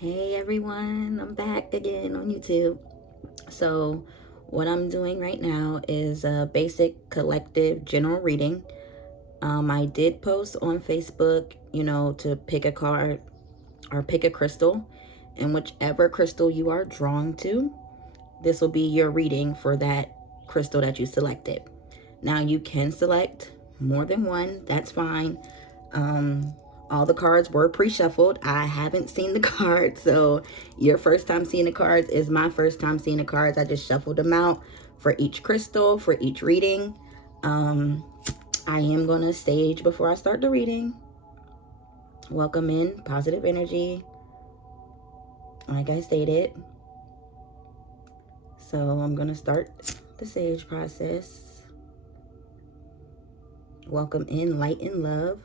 Hey everyone, I'm back again on YouTube. So, what I'm doing right now is a basic collective general reading. I did post on Facebook, to pick a card or pick a crystal, and whichever crystal you are drawn to, this will be your reading for that crystal that you selected. Now, you can select more than one, that's fine. All the cards were pre-shuffled. I haven't seen the cards, so your first time seeing the cards is my first time seeing the cards. I just shuffled them out for each crystal, for each reading. I am going to sage before I start the reading. Welcome in positive energy, like I stated. So I'm going to start the sage process. Welcome in light and love.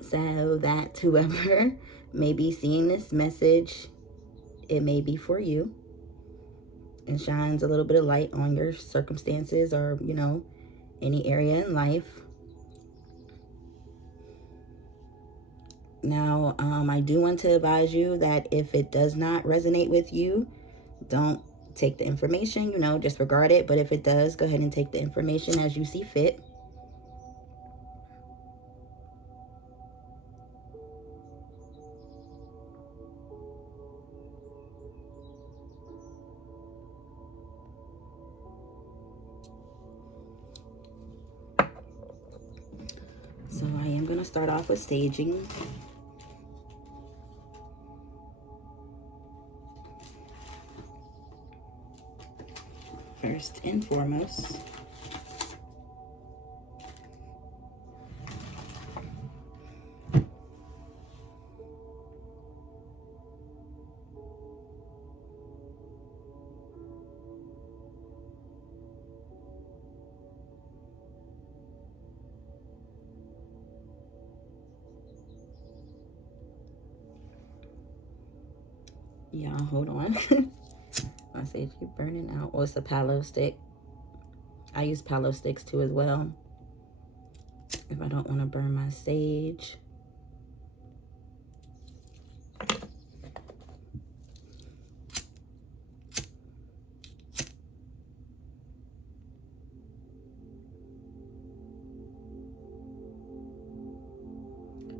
So that whoever may be seeing this message, it may be for you and shines a little bit of light on your circumstances or, any area in life. Now, I do want to advise you that if it does not resonate with you, don't take the information, disregard it. But if it does, go ahead and take the information as you see fit. So I am going to start off with staging. First and foremost, yeah, hold on. I say keep burning out. Oh, it's a palo stick. I use palo sticks too as well if I don't want to burn my sage.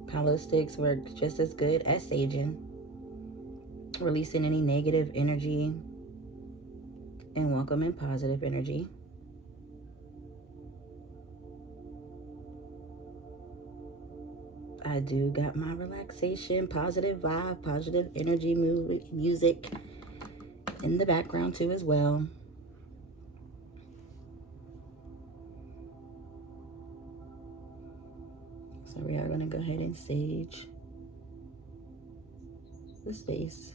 Palo sticks work just as good as saging, releasing any negative energy and welcoming positive energy. I do got my relaxation, positive vibe, positive energy music in the background too as well. So we are going to go ahead and sage the space.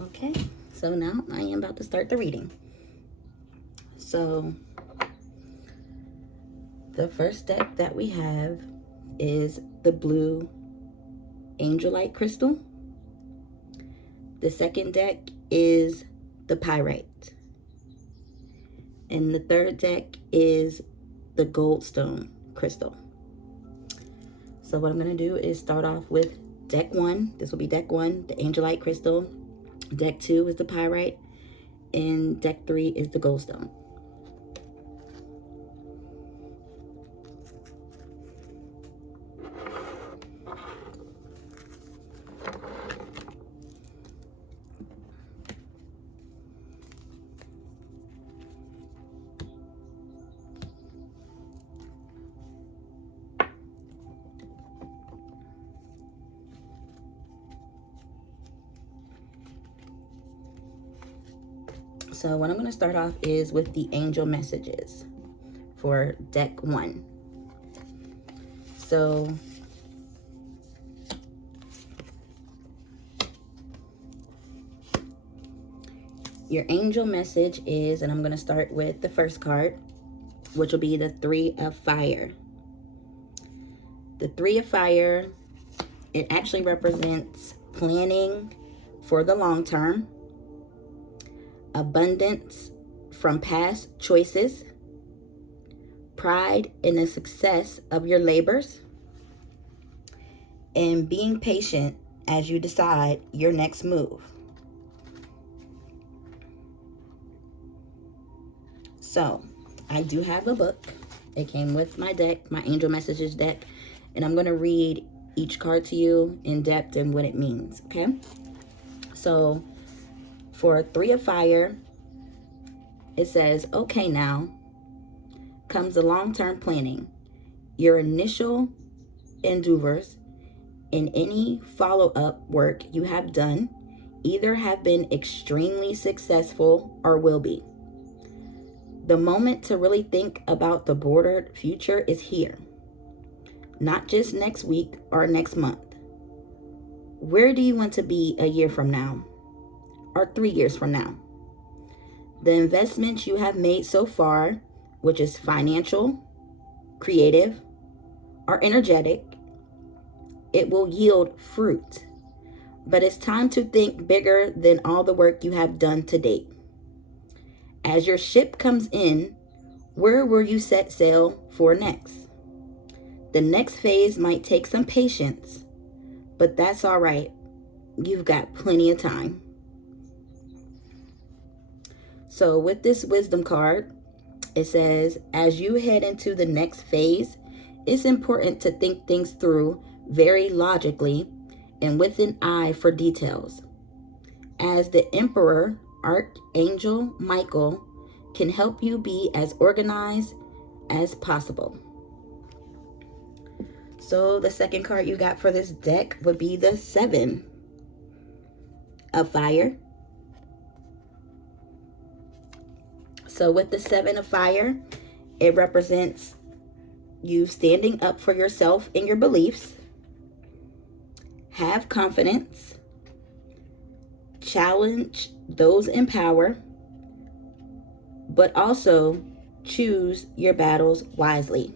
Okay, so now I am about to start the reading. So the first deck that we have is the blue Angelite crystal. The second deck is the Pyrite. And the third deck is the Goldstone crystal. So what I'm going to do is start off with deck 1. This will be deck 1, the Angelite crystal. Deck 2 is the Pyrite. And deck 3 is the Goldstone. So what I'm going to start off is with the angel messages for deck 1. So your angel message is, and I'm going to start with the first card, which will be the 3 of Fire. The 3 of Fire, it actually represents planning for the long term, abundance from past choices, pride in the success of your labors, and being patient as you decide your next move. So, I do have a book. It came with my deck, my Angel Messages deck, and I'm going to read each card to you in depth and what it means, okay? So, for 3 of Fire, it says, okay, now comes the long-term planning. Your initial endeavors in any follow-up work you have done either have been extremely successful or will be. The moment to really think about the bordered future is here. Not just next week or next month. Where do you want to be a year from now? Or 3 years from now? The investments you have made so far, which is financial, creative, or energetic, it will yield fruit. But it's time to think bigger than all the work you have done to date. As your ship comes in, where will you set sail for next? The next phase might take some patience, but that's all right. You've got plenty of time. So with this wisdom card, it says, as you head into the next phase, it's important to think things through very logically and with an eye for details. As the Emperor, Archangel Michael can help you be as organized as possible. So the second card you got for this deck would be the 7 of Fire. So with the 7 of Fire, it represents you standing up for yourself and your beliefs. Have confidence. Challenge those in power, but also choose your battles wisely.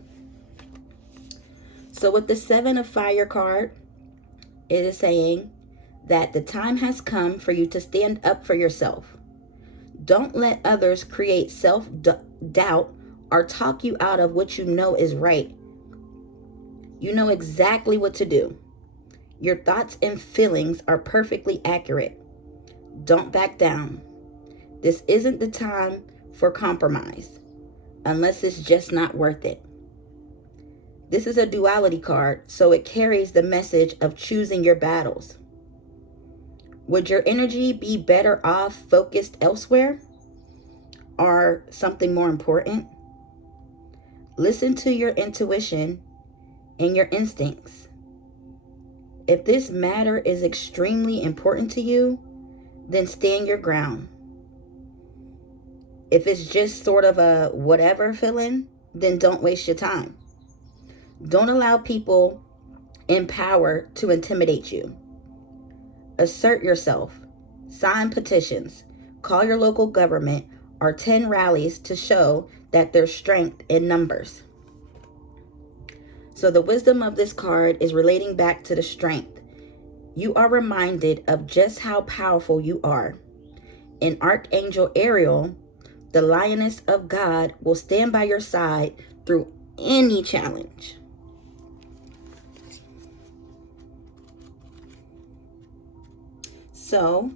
So with the 7 of Fire card, it is saying that the time has come for you to stand up for yourself. Don't let others create self-doubt or talk you out of what you know is right. You know exactly what to do. Your thoughts and feelings are perfectly accurate. Don't back down. This isn't the time for compromise, unless it's just not worth it. This is a duality card, so it carries the message of choosing your battles. Would your energy be better off focused elsewhere or something more important? Listen to your intuition and your instincts. If this matter is extremely important to you, then stand your ground. If it's just sort of a whatever feeling, then don't waste your time. Don't allow people in power to intimidate you. Assert yourself. Sign petitions. Call your local government or attend rallies to show that there's strength in numbers. So the wisdom of this card is relating back to the strength. You are reminded of just how powerful you are. In Archangel Ariel, the Lioness of God will stand by your side through any challenge. So,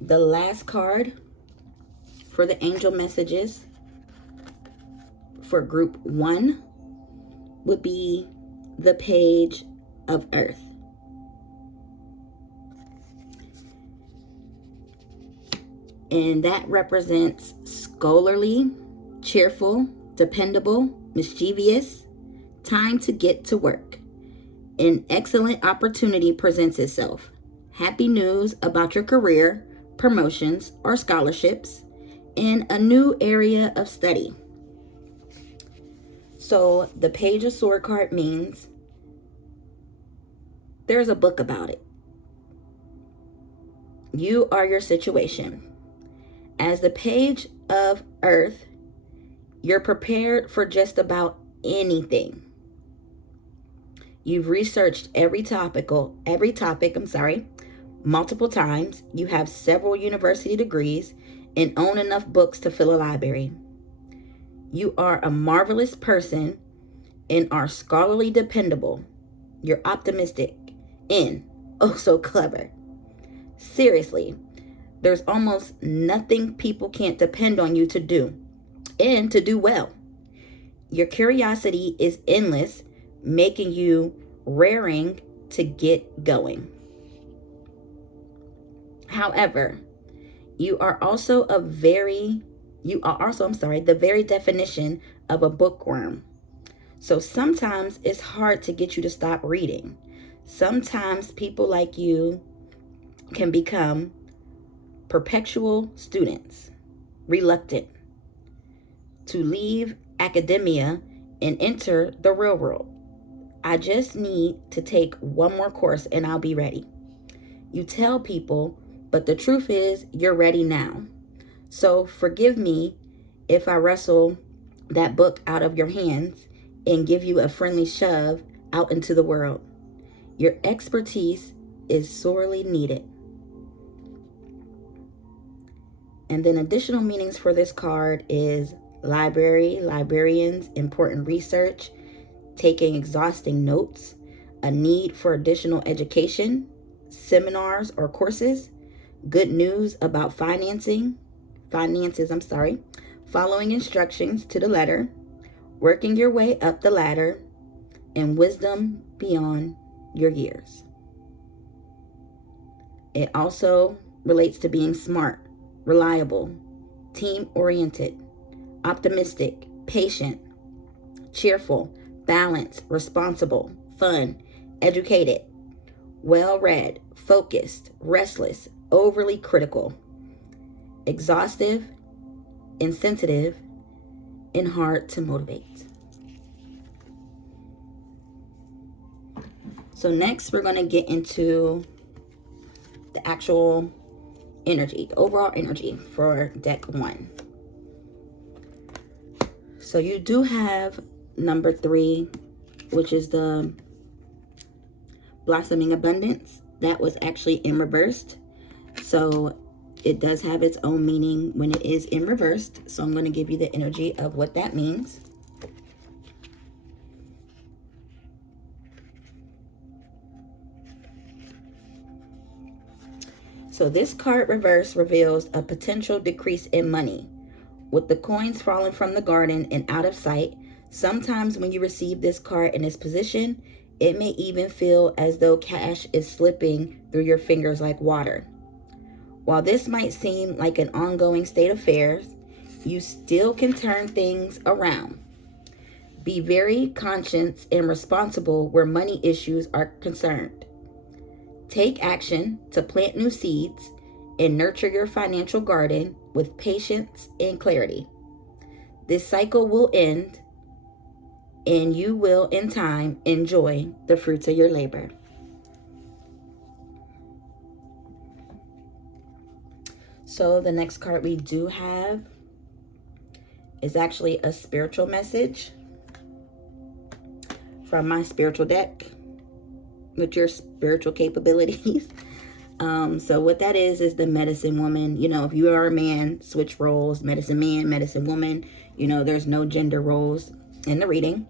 the last card for the angel messages for group 1 would be the Page of Earth. And that represents scholarly, cheerful, dependable, mischievous, time to get to work. An excellent opportunity presents itself. Happy news about your career, promotions, or scholarships in a new area of study. So the Page of Sword card means there's a book about it. You are your situation. As the Page of Earth, you're prepared for just about anything. You've researched every topic, multiple times. You have several university degrees and own enough books to fill a library. You are a marvelous person and are scholarly dependable. You're optimistic and oh so clever. Seriously, there's almost nothing people can't depend on you to do, and to do well. Your curiosity is endless, making you raring to get going. However, you are also the very definition of a bookworm. So sometimes it's hard to get you to stop reading. Sometimes people like you can become perpetual students, reluctant to leave academia and enter the real world. I just need to take one more course and I'll be ready. You tell people, but the truth is you're ready now. So forgive me if I wrestle that book out of your hands and give you a friendly shove out into the world. Your expertise is sorely needed. And then additional meanings for this card is library, librarians, important research, taking exhausting notes, a need for additional education, seminars or courses, good news about finances, following instructions to the letter, working your way up the ladder, and wisdom beyond your years. It also relates to being smart, reliable, team-oriented, optimistic, patient, cheerful, balanced, responsible, fun, educated, well-read, focused, restless, overly critical, exhaustive, insensitive, and hard to motivate. So next we're going to get into the actual energy, the overall energy for deck 1. So you do have number 3, which is the blossoming abundance. That was actually in reversed. So it does have its own meaning when it is in reversed. So I'm going to give you the energy of what that means. So this card reverse reveals a potential decrease in money. With the coins falling from the garden and out of sight, sometimes when you receive this card in this position, it may even feel as though cash is slipping through your fingers like water. While this might seem like an ongoing state of affairs, you still can turn things around. Be very conscious and responsible where money issues are concerned. Take action to plant new seeds and nurture your financial garden with patience and clarity. This cycle will end, and you will, in time, enjoy the fruits of your labor. So the next card we do have is actually a spiritual message from my spiritual deck with your spiritual capabilities. So what that is the medicine woman. You know, if you are a man, switch roles, medicine man, medicine woman. You know, there's no gender roles in the reading.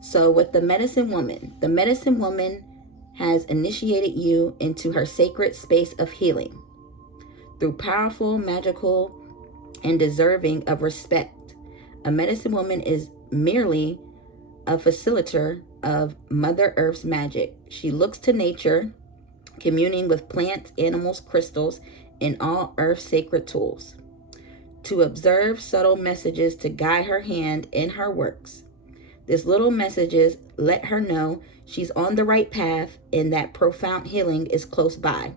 So with the medicine woman has initiated you into her sacred space of healing through powerful, magical, and deserving of respect. A medicine woman is merely a facilitator of Mother Earth's magic. She looks to nature, communing with plants, animals, crystals, and all Earth's sacred tools, to observe subtle messages to guide her hand in her works. This little messages let her know she's on the right path and that profound healing is close by.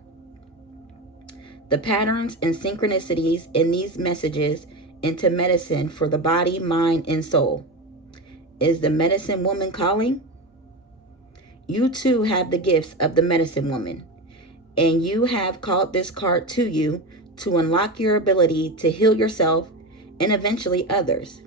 The patterns and synchronicities in these messages into medicine for the body, mind, and soul. Is the medicine woman calling? You too have the gifts of the medicine woman, and you have called this card to you to unlock your ability to heal yourself and eventually others.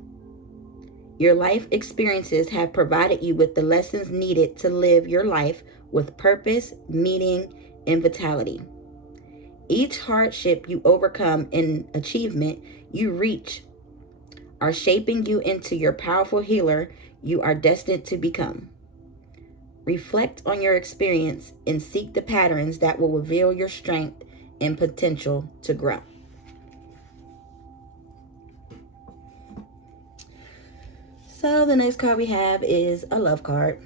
Your life experiences have provided you with the lessons needed to live your life with purpose, meaning, and vitality. Each hardship you overcome and achievement you reach are shaping you into your powerful healer you are destined to become. Reflect on your experience and seek the patterns that will reveal your strength and potential to grow. So the next card we have is a love card.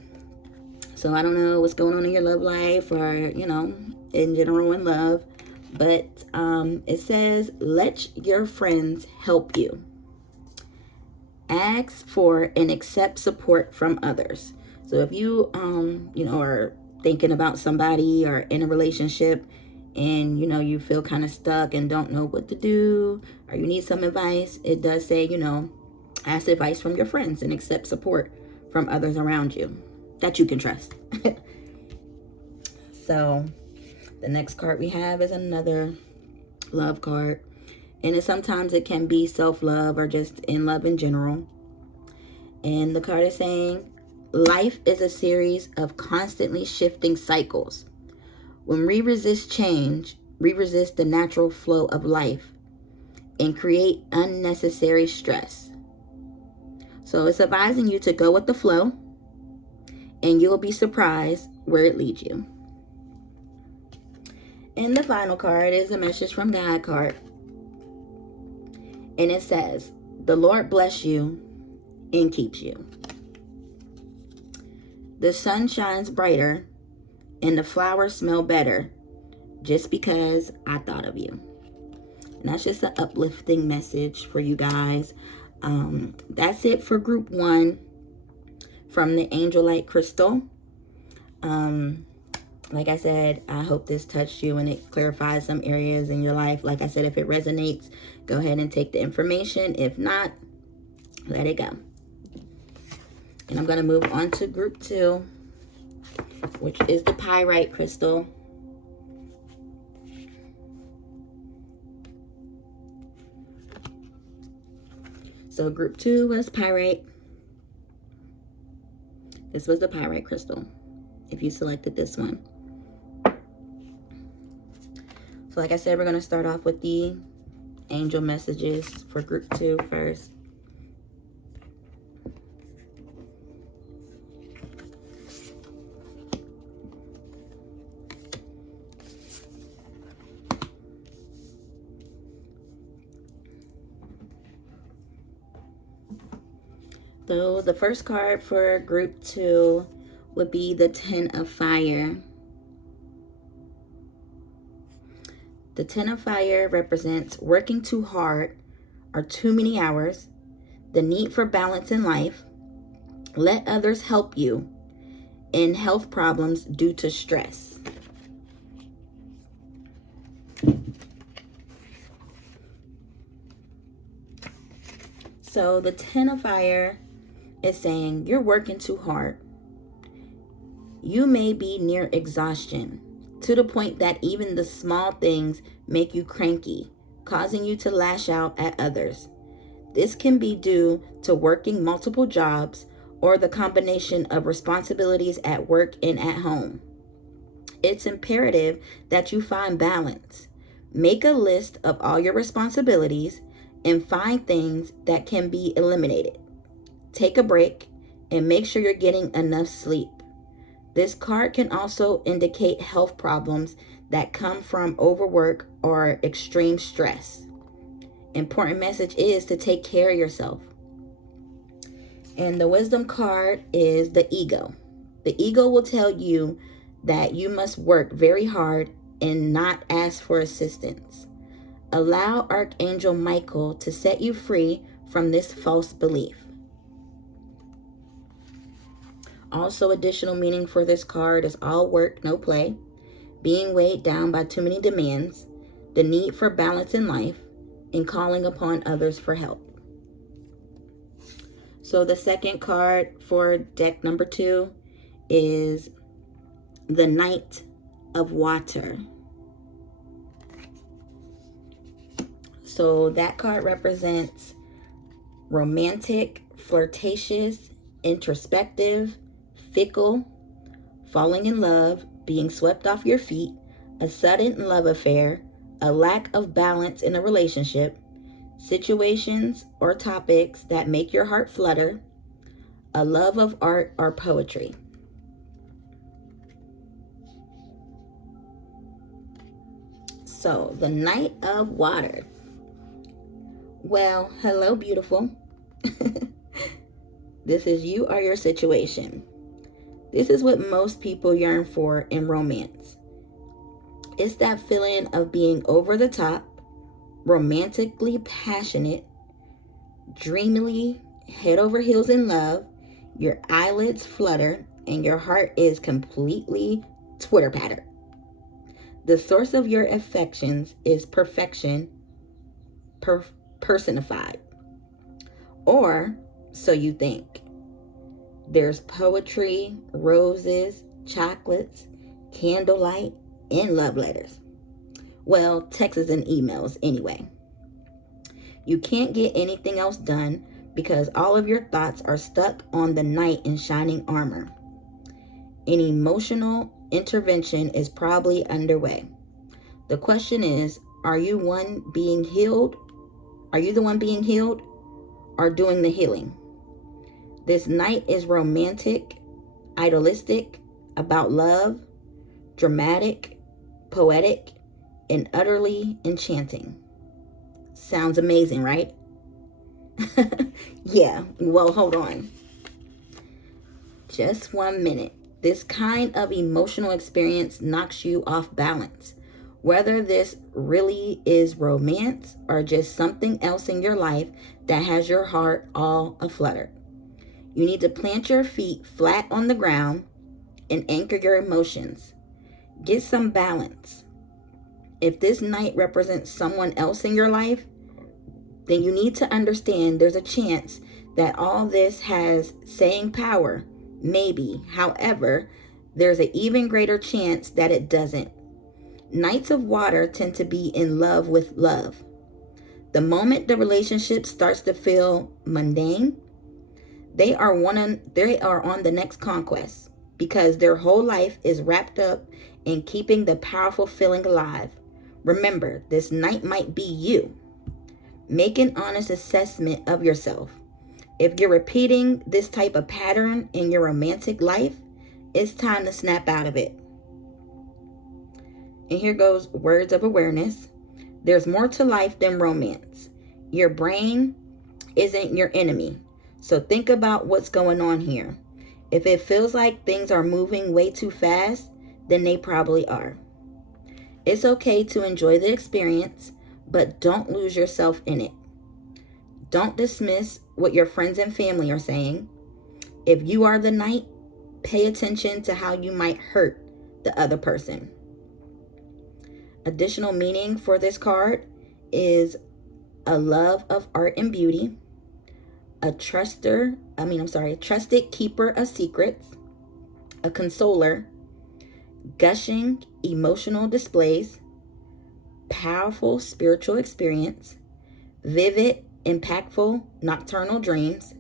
So I don't know what's going on in your love life or, in general in love. But it says, let your friends help you. Ask for and accept support from others. So if you, are thinking about somebody or in a relationship and, you feel kind of stuck and don't know what to do, or you need some advice, it does say, ask advice from your friends and accept support from others around you that you can trust. So the next card we have is another love card. And sometimes it can be self-love or just in love in general. And the card is saying, life is a series of constantly shifting cycles. When we resist change, we resist the natural flow of life and create unnecessary stress. So it's advising you to go with the flow, and you'll be surprised where it leads you. And the final card is a message from God card. And it says, the Lord bless you and keeps you. The sun shines brighter and the flowers smell better just because I thought of you. And that's just an uplifting message for you guys. That's it for group 1 from the Angelite crystal. Like I said, I hope this touched you and it clarifies some areas in your life. Like I said, if it resonates, go ahead and take the information. If not, let it go. And I'm going to move on to group 2, which is the Pyrite crystal. So group 2 was Pyrite. This was the Pyrite crystal, if you selected this one. So like I said, we're going to start off with the angel messages for group 2 first. So the first card for group 2 would be the 10 of Fire. The 10 of Fire represents working too hard or too many hours, the need for balance in life, let others help you, and health problems due to stress. So the 10 of Fire is saying you're working too hard. You may be near exhaustion, to the point that even the small things make you cranky, causing you to lash out at others. This can be due to working multiple jobs or the combination of responsibilities at work and at home. It's imperative that you find balance. Make a list of all your responsibilities and find things that can be eliminated. Take a break and make sure you're getting enough sleep. This card can also indicate health problems that come from overwork or extreme stress. Important message is to take care of yourself. And the wisdom card is the ego. The ego will tell you that you must work very hard and not ask for assistance. Allow Archangel Michael to set you free from this false belief. Also, additional meaning for this card is all work, no play, being weighed down by too many demands, the need for balance in life, and calling upon others for help. So the second card for deck number 2 is the Knight of Water. So that card represents romantic, flirtatious, introspective, fickle, falling in love, being swept off your feet, a sudden love affair, a lack of balance in a relationship, situations or topics that make your heart flutter, a love of art or poetry. So, the Knight of Water. Well, hello, beautiful. This is you or your situation. This is what most people yearn for in romance. It's that feeling of being over the top, romantically passionate, dreamily head over heels in love, your eyelids flutter, and your heart is completely Twitter pattern. The source of your affections is perfection personified. Or so you think. There's poetry, roses, chocolates, candlelight, and love letters. Well, texts and emails anyway. You can't get anything else done because all of your thoughts are stuck on the knight in shining armor. An emotional intervention is probably underway. The question is, are you the one being healed or doing the healing? This knight is romantic, idealistic, about love, dramatic, poetic, and utterly enchanting. Sounds amazing, right? Yeah, well, hold on. Just 1 minute. This kind of emotional experience knocks you off balance. Whether this really is romance or just something else in your life that has your heart all aflutter. You need to plant your feet flat on the ground and anchor your emotions. Get some balance. If this knight represents someone else in your life, then you need to understand there's a chance that all this has saying power, maybe. However, there's an even greater chance that it doesn't. Knights of water tend to be in love with love. The moment the relationship starts to feel mundane, they are on the next conquest because their whole life is wrapped up in keeping the powerful feeling alive. Remember, this knight might be you. Make an honest assessment of yourself. If you're repeating this type of pattern in your romantic life, it's time to snap out of it. And here goes words of awareness. There's more to life than romance. Your brain isn't your enemy. So think about what's going on here. If it feels like things are moving way too fast, then they probably are. It's okay to enjoy the experience, but don't lose yourself in it. Don't dismiss what your friends and family are saying. If you are the knight, pay attention to how you might hurt the other person. Additional meaning for this card is a love of art and beauty, a trusted keeper of secrets, a consoler, gushing emotional displays, powerful spiritual experience, vivid, impactful nocturnal dreams,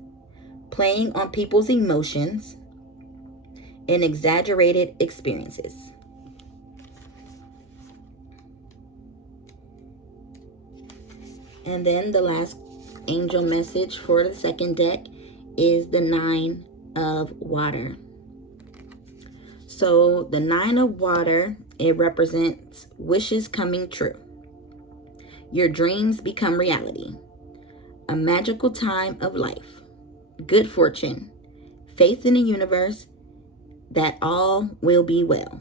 playing on people's emotions, and exaggerated experiences. And then the last angel message for the second deck is the 9 of water. So the 9 of water, it represents wishes coming true. Your dreams become reality. A magical time of life. Good fortune. Faith in the universe that all will be well.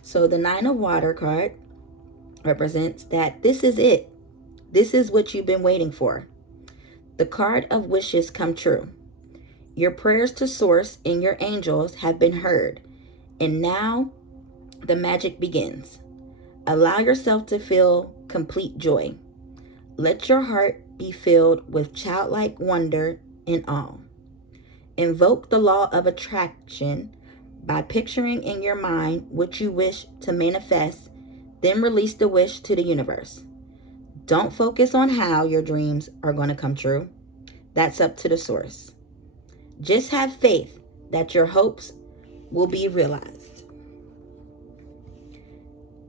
So the 9 of water card represents that this is it. This is what you've been waiting for. The card of wishes come true. Your prayers to Source and your angels have been heard, and now the magic begins. Allow yourself to feel complete joy. Let your heart be filled with childlike wonder and awe. Invoke the law of attraction by picturing in your mind what you wish to manifest, then release the wish to the universe. Don't focus on how your dreams are going to come true. That's up to the Source. Just have faith that your hopes will be realized.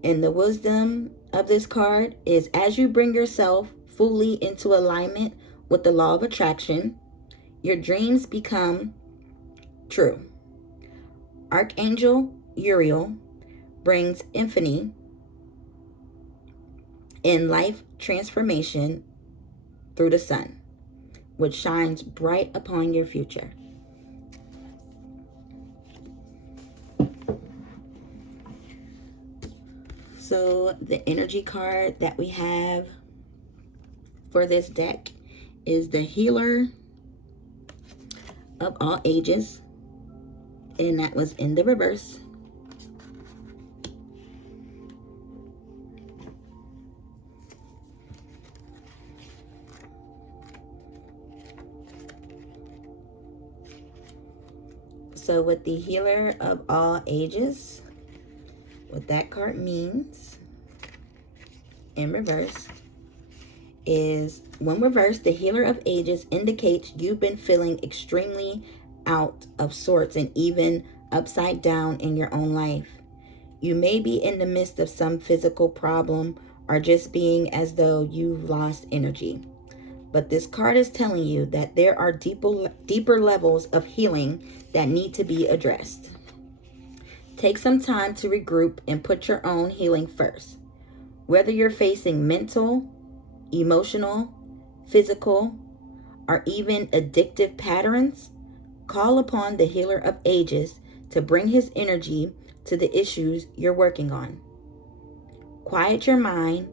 And the wisdom of this card is, as you bring yourself fully into alignment with the law of attraction, your dreams become true. Archangel Uriel brings infinity and life transformation through the sun, which shines bright upon your future. So the energy card that we have for this deck is the Healer of All Ages, and that was in the reverse. So with the Healer of All Ages, what that card means in reverse is, when reversed, the Healer of Ages indicates you've been feeling extremely out of sorts and even upside down in your own life. You may be in the midst of some physical problem or just being as though you've lost energy. But this card is telling you that there are deeper levels of healing that need to be addressed. Take some time to regroup and put your own healing first. Whether you're facing mental, emotional, physical, or even addictive patterns, call upon the Healer of Ages to bring his energy to the issues you're working on. Quiet your mind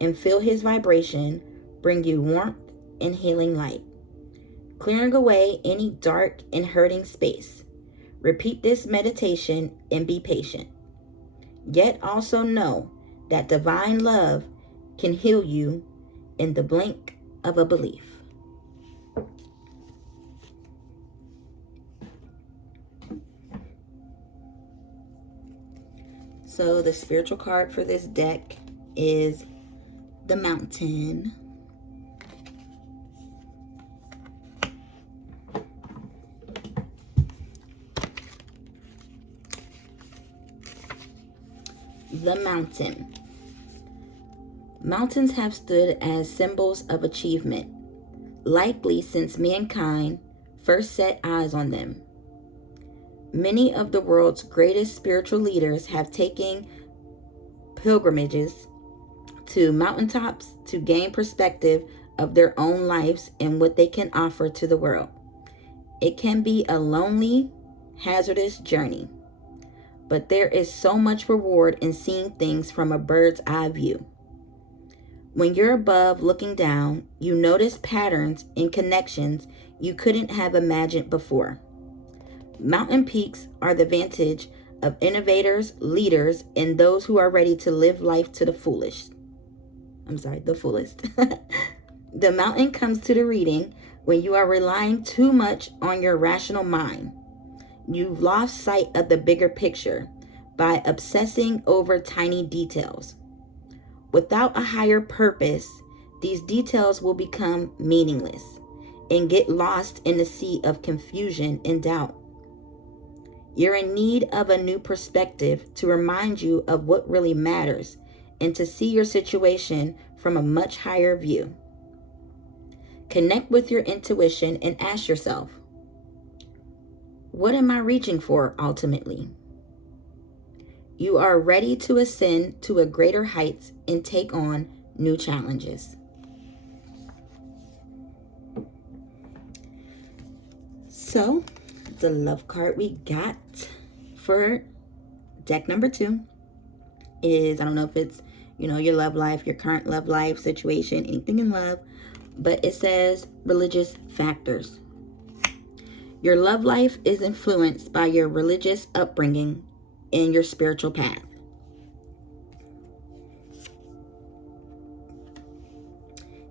and feel his vibration bring you warmth and healing light, clearing away any dark and hurting space. Repeat this meditation and be patient. Yet also know that divine love can heal you in the blink of a belief. So the spiritual card for this deck is the Mountain. The Mountain. Mountains have stood as symbols of achievement, likely since mankind first set eyes on them. Many of the world's greatest spiritual leaders have taken pilgrimages to mountaintops to gain perspective of their own lives and what they can offer to the world. It can be a lonely, hazardous journey, but there is so much reward in seeing things from a bird's eye view. When you're above looking down, you notice patterns and connections you couldn't have imagined before. Mountain peaks are the vantage of innovators, leaders, and those who are ready to live life to the fullest. The mountain comes to the reading when you are relying too much on your rational mind. You've lost sight of the bigger picture by obsessing over tiny details. Without a higher purpose, these details will become meaningless and get lost in the sea of confusion and doubt. You're in need of a new perspective to remind you of what really matters and to see your situation from a much higher view. Connect with your intuition and ask yourself, what am I reaching for ultimately? You are ready to ascend to a greater heights and take on new challenges. So, the love card we got for deck number 2 is, I don't know if it's, your love life, your current love life situation, anything in love, but it says religious factors. Your love life is influenced by your religious upbringing and your spiritual path.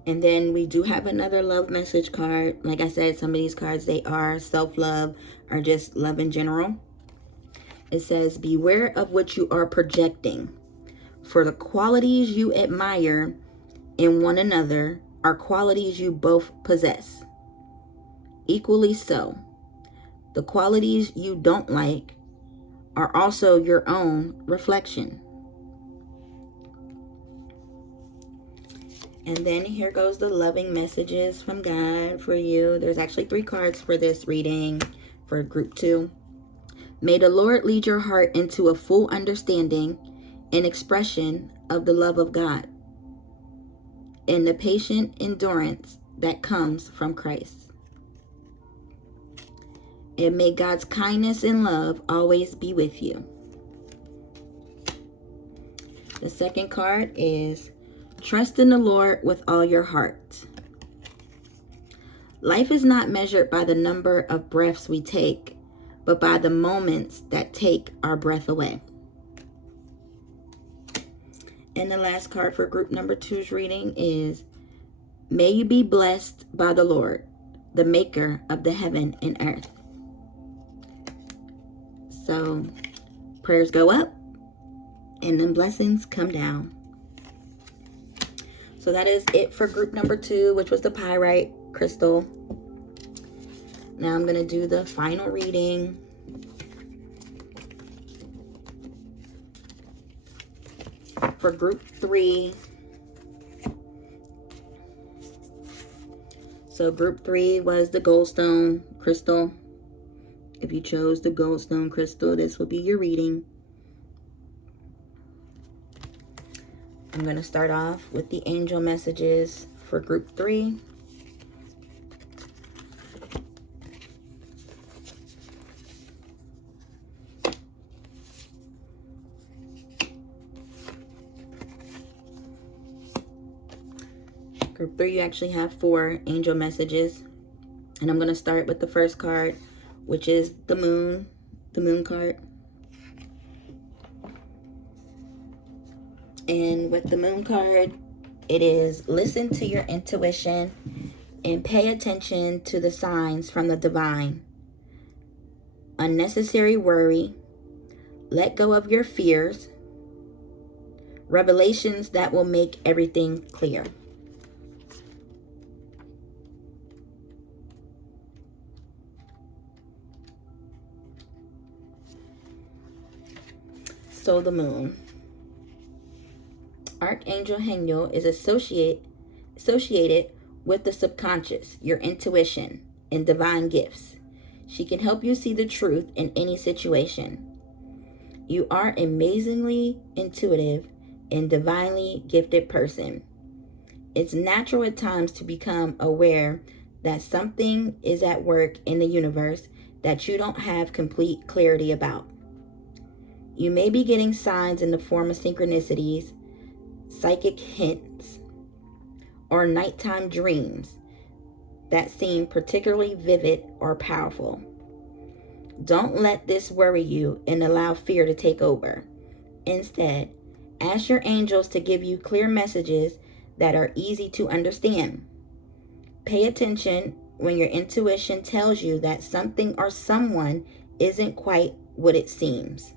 And then we do have another love message card. Like I said, some of these cards, they are self-love or just love in general. It says, beware of what you are projecting, for the qualities you admire in one another are qualities you both possess. Equally so, the qualities you don't like are also your own reflection. And then here goes the loving messages from God for you. There's actually 3 cards for this reading for group 2. May the Lord lead your heart into a full understanding and expression of the love of God and the patient endurance that comes from Christ. And may God's kindness and love always be with you. The second card is trust in the Lord with all your heart. Life is not measured by the number of breaths we take, but by the moments that take our breath away. And the last card for group number 2's reading is, may you be blessed by the Lord, the maker of the heaven and earth. So prayers go up and then blessings come down. So that is it for group number 2, which was the Pyrite crystal. Now I'm going to do the final reading. For group 3. So group 3 was the Goldstone crystal. If you chose the Goldstone crystal, this will be your reading. I'm going to start off with the angel messages for group 3. Group 3, you actually have 4 angel messages. And I'm going to start with the first card, which is the moon card. And with the moon card, it is listen to your intuition and pay attention to the signs from the divine. Unnecessary worry. Let go of your fears. Revelations that will make everything clear. So the moon. Archangel Haniel is associated with the subconscious, your intuition, and divine gifts. She can help you see the truth in any situation. You are an amazingly intuitive and divinely gifted person. It's natural at times to become aware that something is at work in the universe that you don't have complete clarity about. You may be getting signs in the form of synchronicities, psychic hints, or nighttime dreams that seem particularly vivid or powerful. Don't let this worry you and allow fear to take over. Instead, ask your angels to give you clear messages that are easy to understand. Pay attention when your intuition tells you that something or someone isn't quite what it seems.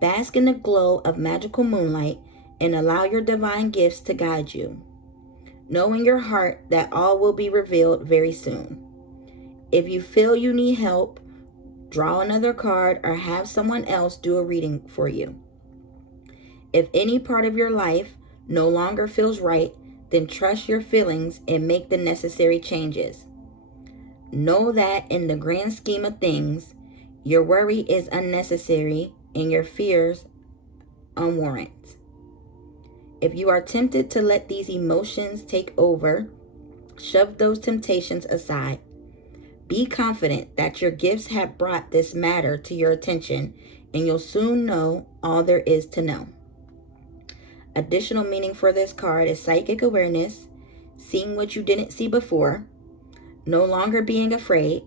Bask in the glow of magical moonlight and allow your divine gifts to guide you. Know in your heart that all will be revealed very soon. If you feel you need help, draw another card or have someone else do a reading for you. If any part of your life no longer feels right, then trust your feelings and make the necessary changes. Know that in the grand scheme of things, your worry is unnecessary and your fears unwarranted. If you are tempted to let these emotions take over, shove those temptations aside. Be confident that your gifts have brought this matter to your attention, and you'll soon know all there is to know. Additional meaning for this card is psychic awareness, seeing what you didn't see before, no longer being afraid,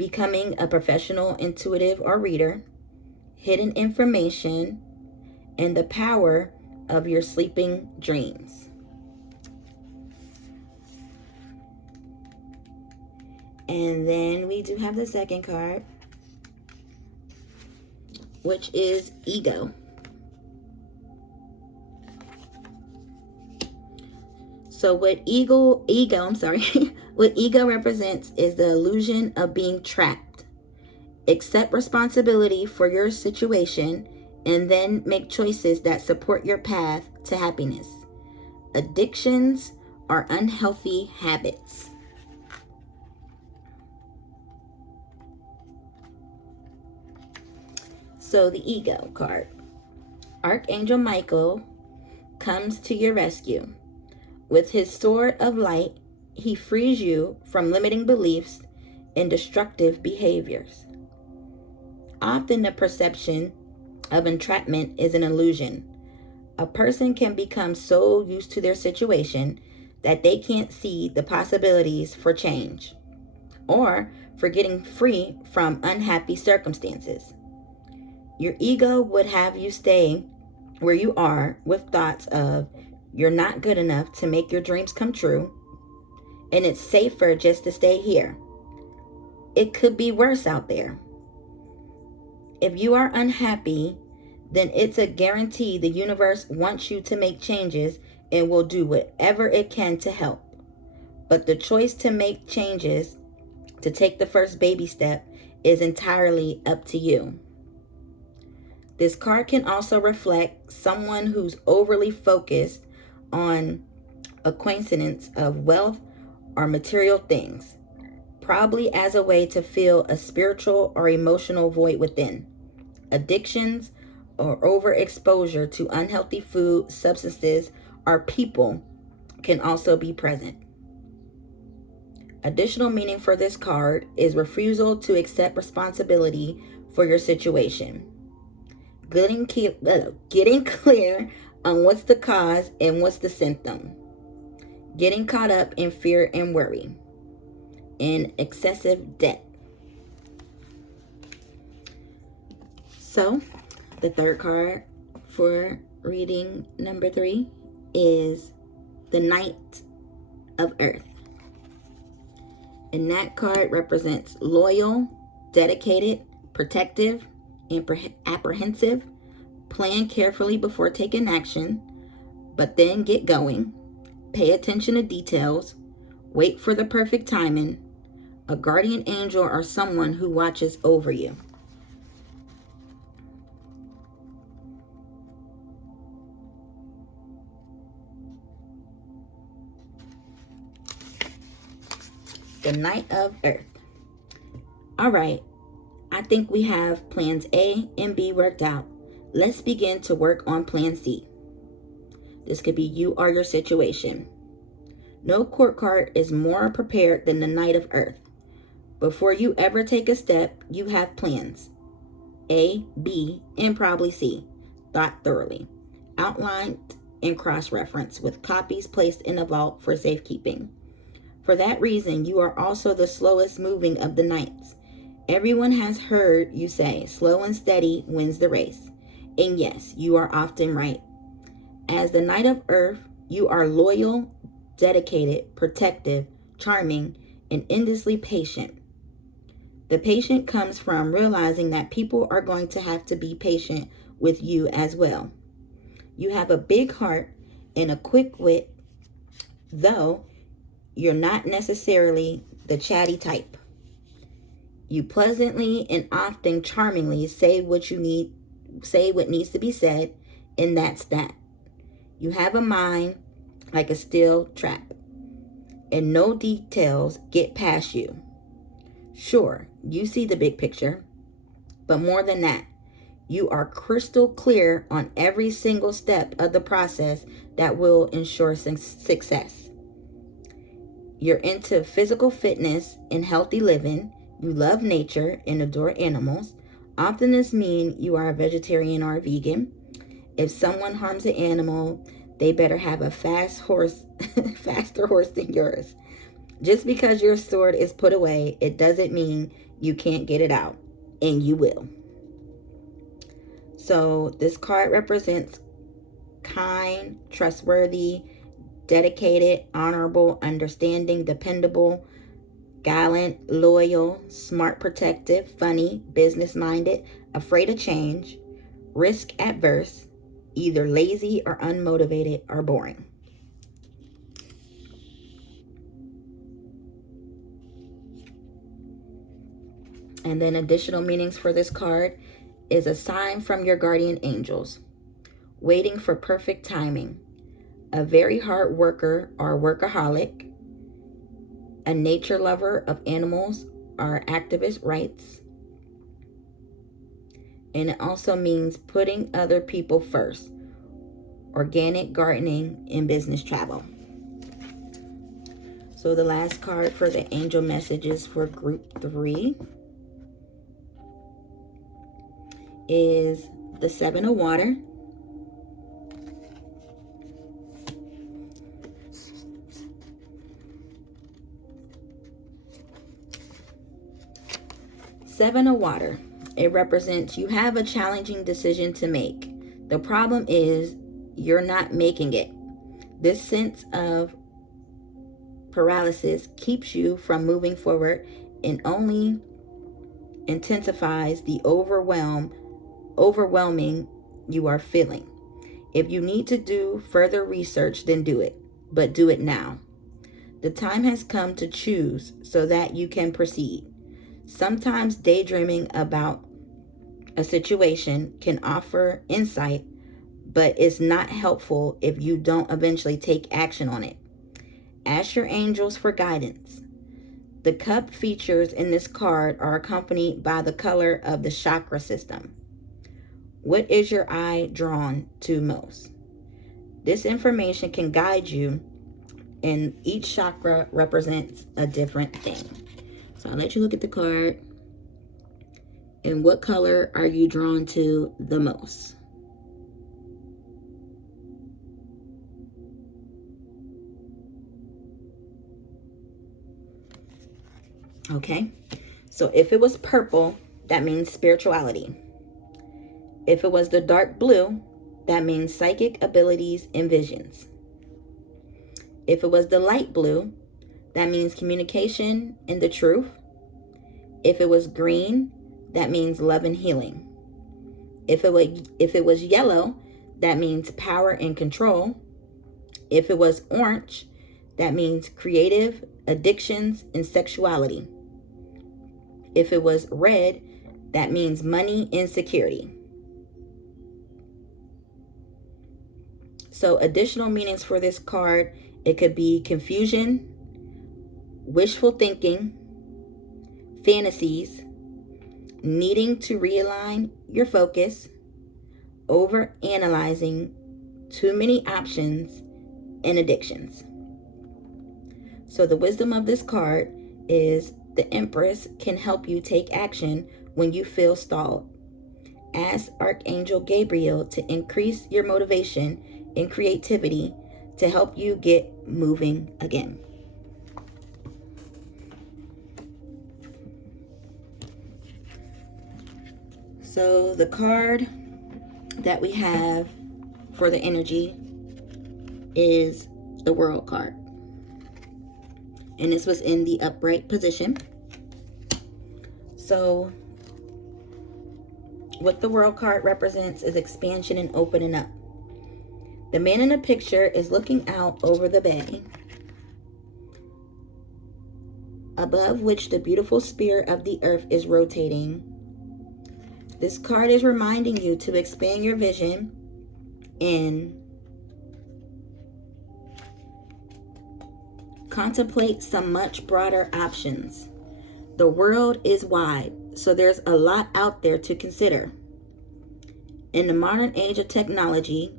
becoming a professional intuitive or reader, hidden information, and the power of your sleeping dreams. And then we do have the second card, which is ego. So what ego represents is the illusion of being trapped. Accept responsibility for your situation and then make choices that support your path to happiness. Addictions are unhealthy habits. So the ego card. Archangel Michael comes to your rescue. With his sword of light, he frees you from limiting beliefs and destructive behaviors. Often the perception of entrapment is an illusion. A person can become so used to their situation that they can't see the possibilities for change or for getting free from unhappy circumstances. Your ego would have you stay where you are with thoughts of you're not good enough to make your dreams come true, and it's safer just to stay here. It could be worse out there. If you are unhappy, then it's a guarantee the universe wants you to make changes and will do whatever it can to help. But the choice to make changes, to take the first baby step, is entirely up to you. This card can also reflect someone who's overly focused on a coincidence of wealth or material things, probably as a way to fill a spiritual or emotional void within. Addictions or overexposure to unhealthy food, substances, or people can also be present. Additional meaning for this card is refusal to accept responsibility for your situation. Getting clear on what's the cause and what's the symptom. Getting caught up in fear and worry. And excessive debt. So, the third card for reading number 3 is the Knight of Earth. And that card represents loyal, dedicated, protective, and apprehensive. Plan carefully before taking action, but then get going. Pay attention to details. Wait for the perfect timing. A guardian angel or someone who watches over you. The Knight of Earth. All right, I think we have plans A and B worked out. Let's begin to work on plan C. This could be you or your situation. No court card is more prepared than the Knight of Earth. Before you ever take a step, you have plans. A, B, and probably C. Thought thoroughly. Outlined and cross-referenced with copies placed in a vault for safekeeping. For that reason, you are also the slowest moving of the knights. Everyone has heard you say, slow and steady wins the race. And yes, you are often right. As the Knight of Earth, you are loyal, dedicated, protective, charming, and endlessly patient. The patient comes from realizing that people are going to have to be patient with you as well. You have a big heart and a quick wit, though you're not necessarily the chatty type. You pleasantly and often charmingly say what needs to be said, and that's that. You have a mind like a steel trap, and no details get past you. Sure, you see the big picture, but more than that, you are crystal clear on every single step of the process that will ensure success. You're into physical fitness and healthy living. You love nature and adore animals. Often this means you are a vegetarian or a vegan. If someone harms an animal, they better have a faster horse than yours. Just because your sword is put away, it doesn't mean you can't get it out, and you will. So this card represents kind, trustworthy, dedicated, honorable, understanding, dependable, gallant, loyal, smart, protective, funny, business-minded, afraid of change, risk adverse, either lazy or unmotivated or boring. And then additional meanings for this card is a sign from your guardian angels, waiting for perfect timing, a very hard worker or workaholic, a nature lover of animals or activist rights. And it also means putting other people first, organic gardening, and business travel. So the last card for the angel messages for group 3 is the 7 of water. Seven of water. It represents you have a challenging decision to make. The problem is you're not making it. This sense of paralysis keeps you from moving forward and only intensifies the overwhelming you are feeling. If you need to do further research, then do it, but do it now. The time has come to choose so that you can proceed. Sometimes daydreaming about a situation can offer insight, but it's not helpful if you don't eventually take action on it. Ask your angels for guidance. The cup features in this card are accompanied by the color of the chakra system. What is your eye drawn to most? This information can guide you, and each chakra represents a different thing. So I'll let you look at the card. And what color are you drawn to the most? Okay. So if it was purple, that means spirituality. If it was the dark blue, that means psychic abilities and visions. If it was the light blue, that means communication and the truth. If it was green, that means love and healing. If it was yellow, that means power and control. If it was orange, that means creative, addictions, and sexuality. If it was red, that means money and security. So additional meanings for this card, it could be confusion, wishful thinking, fantasies, needing to realign your focus, over analyzing, too many options, and addictions. So the wisdom of this card is the Empress can help you take action when you feel stalled. Ask Archangel Gabriel to increase your motivation and creativity to help you get moving again. So the card that we have for the energy is the World card. And this was in the upright position. So what the World card represents is expansion and opening up. The man in the picture is looking out over the bay, above which the beautiful sphere of the earth is rotating. This card is reminding you to expand your vision and contemplate some much broader options. The world is wide, so there's a lot out there to consider. In the modern age of technology,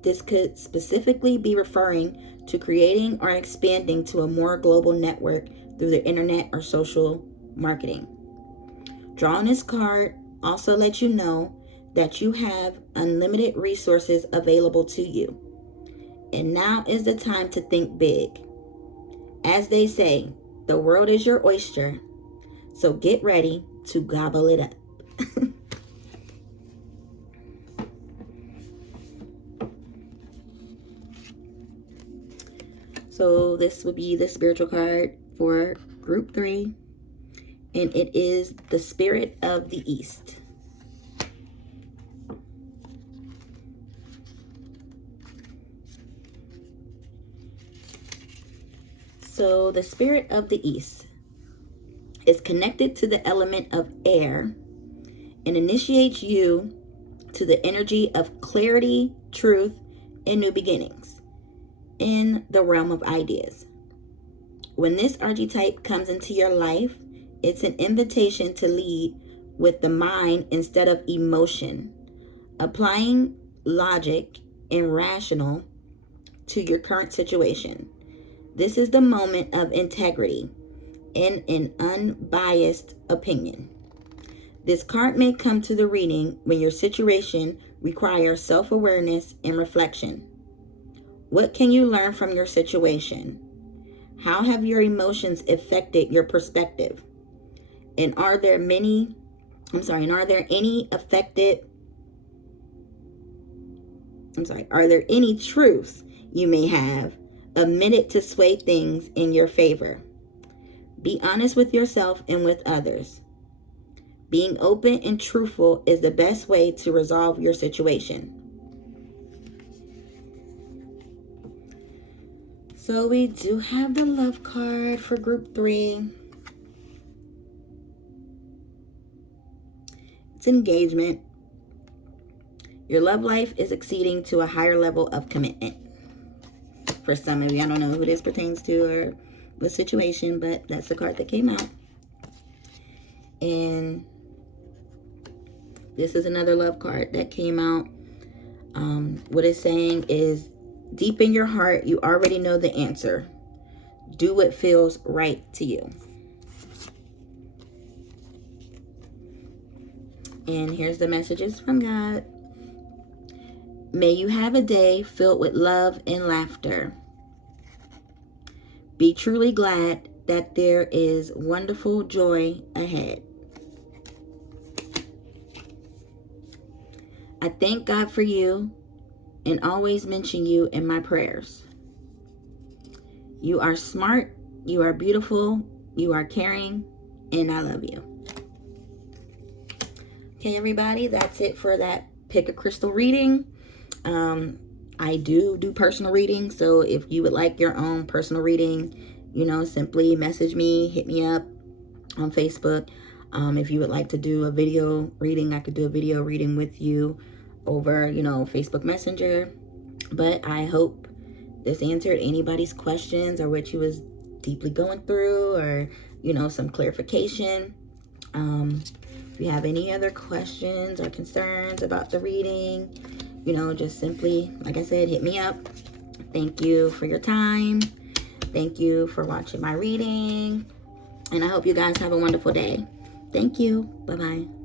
this could specifically be referring to creating or expanding to a more global network through the internet or social marketing. Drawing this card also lets you know that you have unlimited resources available to you. And now is the time to think big. As they say, the world is your oyster. So get ready to gobble it up. So this would be the spiritual card for group 3. And it is the Spirit of the East. So the Spirit of the East is connected to the element of air and initiates you to the energy of clarity, truth, and new beginnings in the realm of ideas. When this archetype comes into your life, it's an invitation to lead with the mind instead of emotion, applying logic and rational to your current situation. This is the moment of integrity and an unbiased opinion. This card may come to the reading when your situation requires self-awareness and reflection. What can you learn from your situation? How have your emotions affected your perspective? And are there any truths you may have omitted to sway things in your favor? Be honest with yourself and with others. Being open and truthful is the best way to resolve your situation. So we do have the love card for group 3. It's engagement. Your love life is exceeding to a higher level of commitment. For some of you, I don't know who this pertains to or the situation, but that's the card that came out. And this is another love card that came out. What it's saying is, deep in your heart, you already know the answer. Do what feels right to you. And here's the messages from God. May you have a day filled with love and laughter. Be truly glad that there is wonderful joy ahead. I thank God for you and always mention you in my prayers. You are smart, you are beautiful, you are caring, and I love you. Okay, everybody, that's it for that Pick a Crystal reading. I do personal readings, so if you would like your own personal reading, simply message me, hit me up on Facebook. If you would like to do a video reading, I could do a video reading with you over, Facebook Messenger. But I hope this answered anybody's questions or what you was deeply going through, or, some clarification. If you have any other questions or concerns about the reading, just simply, like I said, hit me up. Thank you for your time. Thank you for watching my reading. And I hope you guys have a wonderful day. Thank you. Bye-bye.